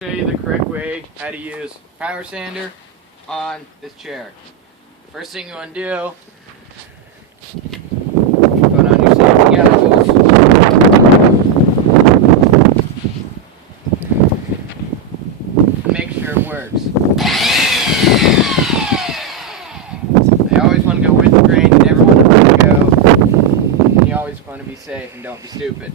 Show you the correct way how to use power sander on this chair. First thing you want to do, put on your safety goggles. Make sure it works. You always want to go with the grain, you never want to let it go. And you always want to be safe and don't be stupid.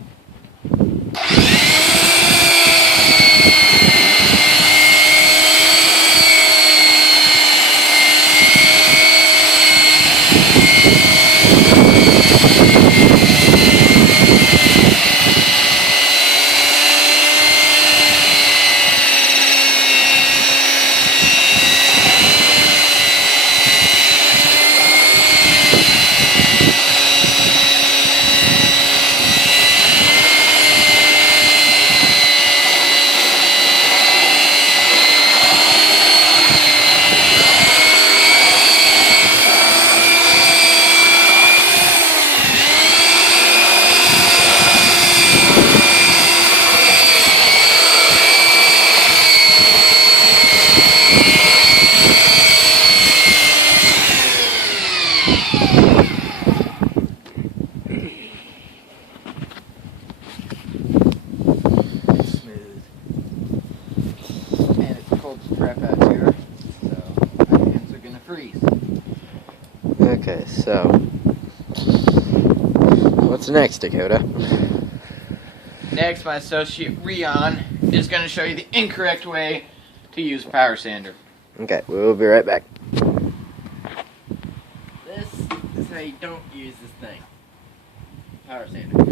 Crap out here, so my hands are gonna freeze. Okay, so what's next, Dakota? Next, my associate Rion is gonna show you the incorrect way to use a power sander. Okay, we'll be right back. This is how you don't use this thing. Power sander.